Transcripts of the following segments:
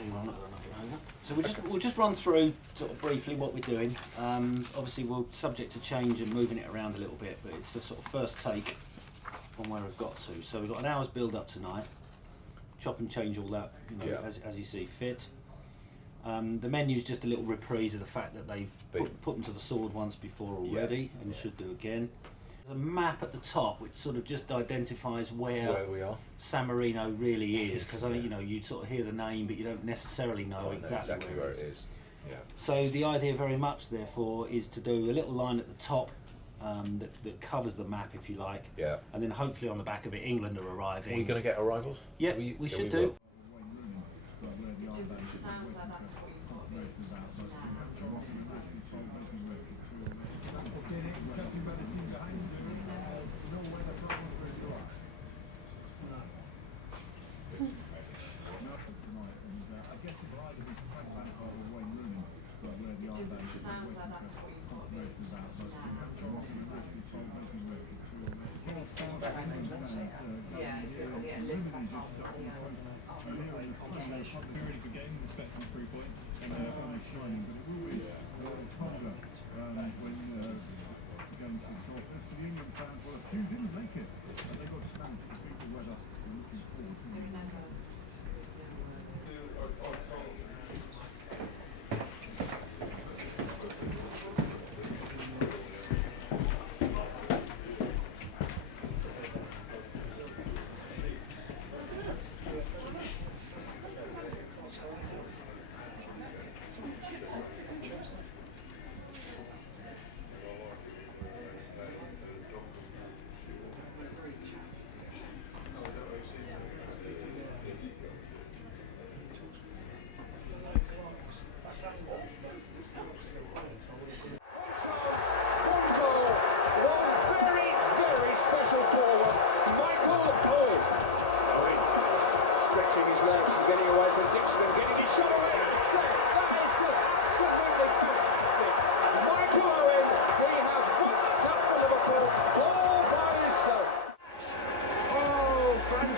tell you what, I'm not going to knock it over. So we'll just run through sort of briefly what we're doing. Obviously we're subject to change and moving it around a little bit, but it's the sort of first take on where I've got to. So we've got an hour's build up tonight. Chop and change all that, you know, as you see fit. The menu's just a little reprise of the fact that they've put them to the sword once before already, and should do again. There's a map at the top which sort of just identifies where we are. San Marino really is, because I think, you know, you sort of hear the name, but you don't necessarily know exactly where it is. Yeah. So the idea very much, therefore, is to do a little line at the top that covers the map, if you like. Yeah. And then hopefully on the back of it, England are arriving. Are we going to get arrivals? Yeah, we should do.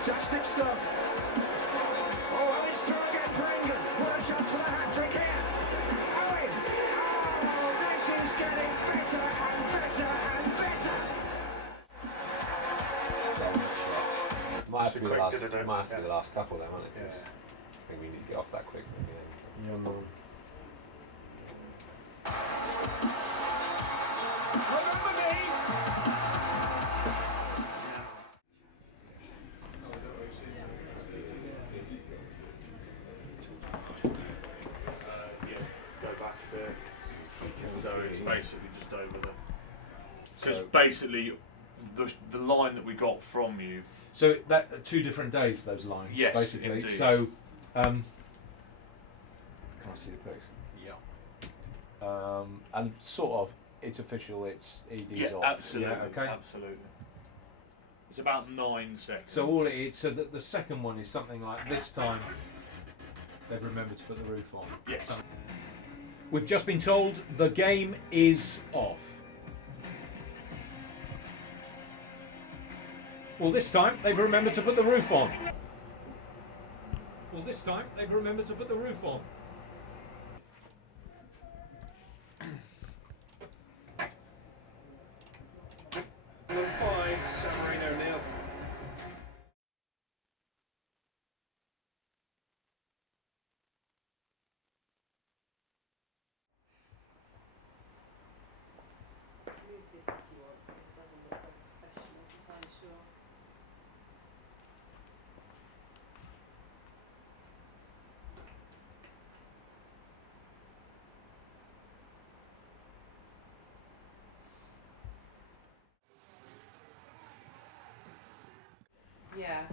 Fantastic stuff. Oh, and he's trying to get Prengan. What a shot for the hat-trick here. Owen. Oh, this is getting better and better and better. Might have to be the last couple then, won't it? Yeah. I think we need to get off that quick. Yeah, no. Basically just over the, because basically the line that we got from you. So that 2 different days, those lines. Yes, basically. Indeed. So can I see the pics? Yeah. And sort of, it's official. It's ED's off. Absolutely. Yeah, okay. Absolutely. It's about 9 seconds. So all it is, so that the second one is something like this time. They've remembered to put the roof on. Yes. We've just been told the game is off. Well, this time they've remembered to put the roof on. Well, this time they've remembered to put the roof on. Number 5, San Marino nil. Yeah.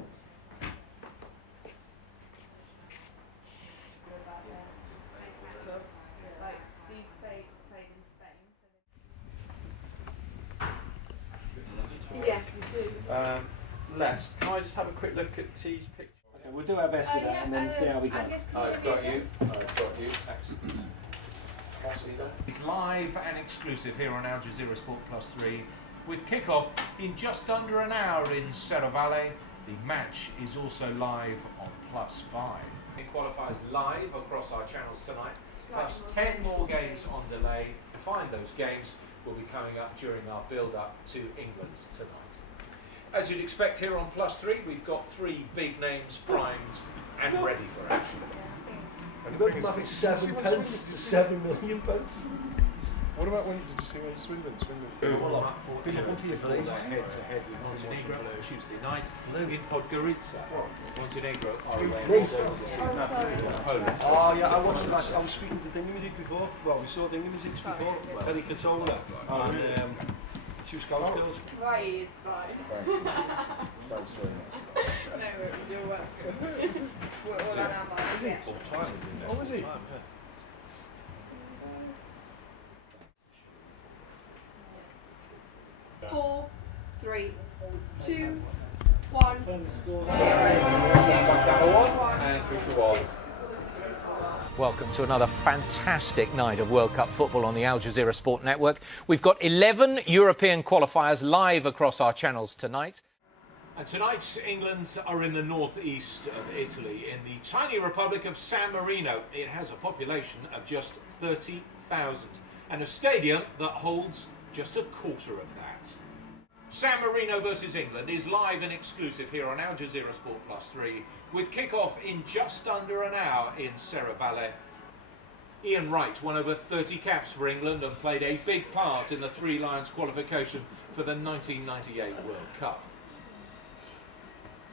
Like Steve played in Spain. Yeah, we do. Les, can I just have a quick look at T's picture? Okay, we'll do our best with that and then see how we go. I've got you. Excellent. It's live and exclusive here on Al Jazeera Sport Plus 3 with kick-off in just under an hour in Serravalle The match is also live on +5. It qualifies live across our channels tonight, plus 10 more games on delay. To find those games will be coming up during our build-up to England tonight. As you'd expect here on +3, we've got 3 big names primed and ready for action. And the thing is, 7 pence to 7 million pence. What about when did you see when Swindon? Well, I'm up for head-to-head with Montenegro on Tuesday night. In Podgorica, Montenegro are away Poland. Oh yeah, I watched the match. I was speaking to Dingy Music before. Well, we saw Dingy Music before. Penny Consola and 2 Scouse girls. Right, it's fine. Thanks very much. No worries, you're welcome. We're all on our minds. Yeah. Oh, was he? 4, 3, 2, 1. Welcome to another fantastic night of World Cup football on the Al Jazeera Sport Network. We've got 11 European qualifiers live across our channels tonight. And tonight, England are in the northeast of Italy, in the tiny republic of San Marino. It has a population of just 30,000 and a stadium that holds just a quarter of that. San Marino versus England is live and exclusive here on Al Jazeera Sport +3, with kick-off in just under an hour in Serravalle. Ian Wright won over 30 caps for England and played a big part in the Three Lions qualification for the 1998 World Cup.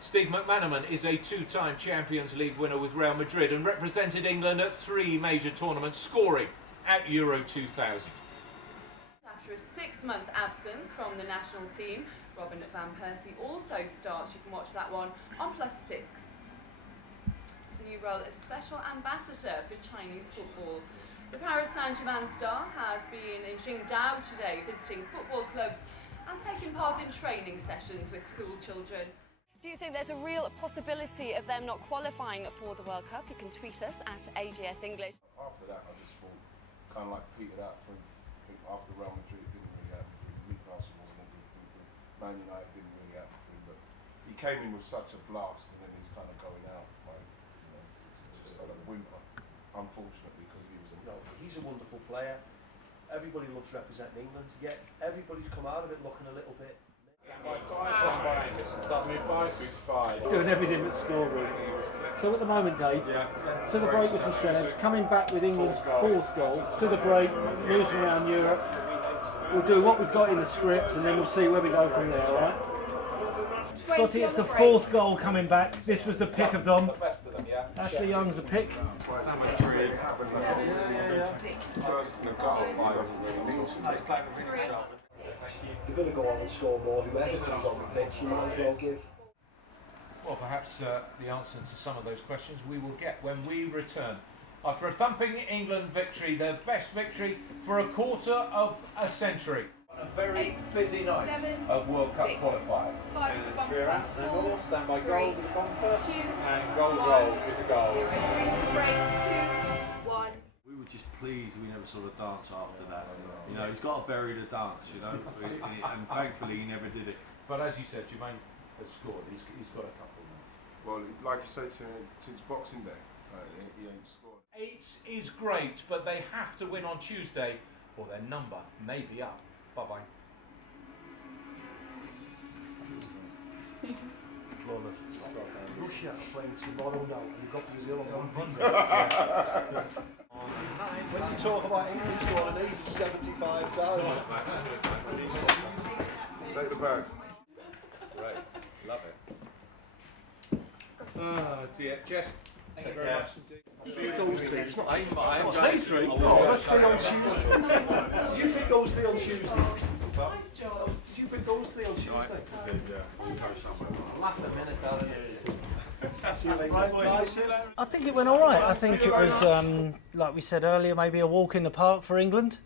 Steve McManaman is a 2-time Champions League winner with Real Madrid and represented England at 3 major tournaments, scoring at Euro 2000. After a 6-month absence from the national team, Robin van Persie also starts. You can watch that one on +6. The new role as special ambassador for Chinese football. The Paris Saint-Germain star has been in Qingdao today, visiting football clubs and taking part in training sessions with school children. Do you think there's a real possibility of them not qualifying for the World Cup? You can tweet us at AGS English. After that, I just thought, kind of like petered out for after Real Madrid, it didn't really happen for him. Newcastle wasn't a good thing for him. Man United didn't really happen for him, but he came in with such a blast, and then he's kind of going out, like, you know, just like a whimper, unfortunately, because he was a... No, he's a wonderful player. Everybody loves representing England, yet everybody's come out of it looking a little bit... Doing everything but scoring. So at the moment, Dave, to the break as we said, coming back with England's 4th goal, to the break, moving around Europe. We'll do what we've got in the script and then we'll see where we go from there, alright? Scotty, it's the 4th goal coming back. This was the pick of them. Ashley Young's the pick. They're going to go on and score more. Whoever comes on the pitch, you might as well give. Well, perhaps the answer to some of those questions we will get when we return. After a thumping England victory, their best victory for a quarter of a century. A very busy night of World Cup qualifiers. Stand by goal with the bumper, and goal roll with the goal. We were just pleased we never saw the dance after that. You know, he's got to bury the dance, you know, and thankfully he never did it. But as you said, Jermaine has scored. He's got a couple now. Well, like you say, since Boxing Day, he ain't scored. 8 is great, but they have to win on Tuesday, or their number may be up. Bye-bye. Flawless. Russia are playing tomorrow now, and you've got Brazil on 100. When you talk about England scoring 80, 75 times. Take the bag. Great, love it. Oh dear, Jess, thank you very much. Those 3, it's not aim, but What's those 3? Oh, let's play on Tuesday. Did you pick those 3 on Tuesday? Nice job. Did you pick those 3 on Tuesday? I did, yeah. Laugh a minute, darling. See you later. Guys. I think it went alright. I think it was, like we said earlier, maybe a walk in the park for England.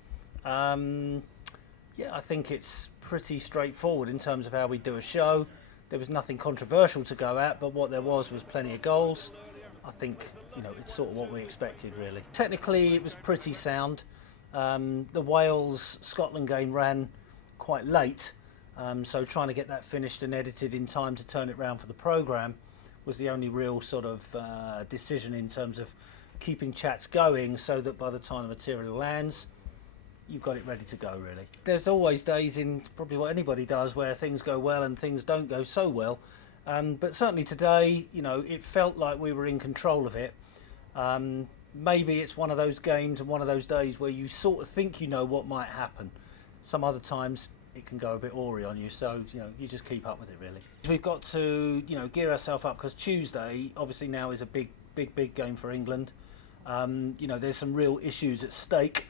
Yeah, I think it's pretty straightforward in terms of how we do a show. There was nothing controversial to go at, but what there was plenty of goals. I think, you know, it's sort of what we expected, really. Technically, it was pretty sound. The Wales-Scotland game ran quite late, So trying to get that finished and edited in time to turn it round for the programme was the only real sort of decision in terms of keeping chats going, so that by the time the material lands, you've got it ready to go, really. There's always days in probably what anybody does where things go well and things don't go so well. But certainly today, you know, it felt like we were in control of it. Maybe it's one of those games and one of those days where you sort of think you know what might happen. Some other times it can go a bit awry on you, so you know, you just keep up with it, really. We've got to, you know, gear ourselves up, because Tuesday obviously now is a big game for England. You know, there's some real issues at stake.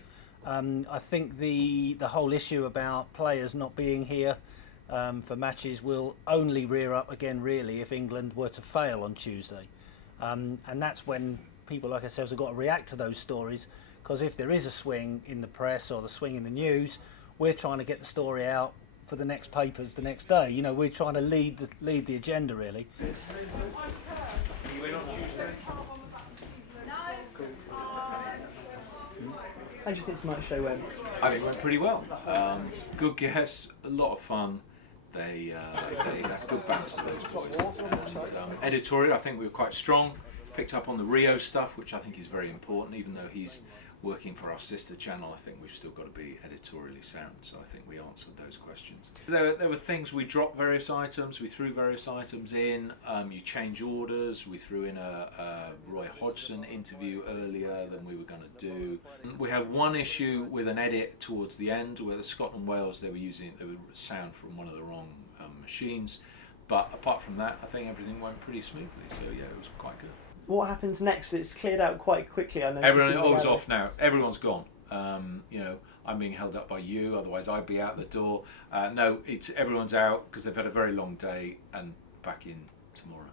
I think the whole issue about players not being here for matches will only rear up again, really, if England were to fail on Tuesday. And that's when people like ourselves have got to react to those stories, because if there is a swing in the press or the swing in the news, we're trying to get the story out for the next papers the next day. You know, we're trying to lead the agenda, really. How do you think tonight's show went? I think it went pretty well. Good guests, a lot of fun. They had good banter, those boys. And editorial, I think we were quite strong. Picked up on the Rio stuff, which I think is very important. Even though he's working for our sister channel, I think we've still got to be editorially sound. So I think we answered those questions. There were things, we dropped various items, we threw various items in. You change orders. We threw in a Roy Hodgson interview earlier than we were going to do. We had one issue with an edit towards the end where the Scotland Wales, they were using sound from one of the wrong machines. But apart from that, I think everything went pretty smoothly. So yeah, it was quite good. What happens next? It's cleared out quite quickly, I know. Everyone's off now. Everyone's gone. You know, I'm being held up by you, otherwise I'd be out the door. No, everyone's out because they've had a very long day and back in tomorrow.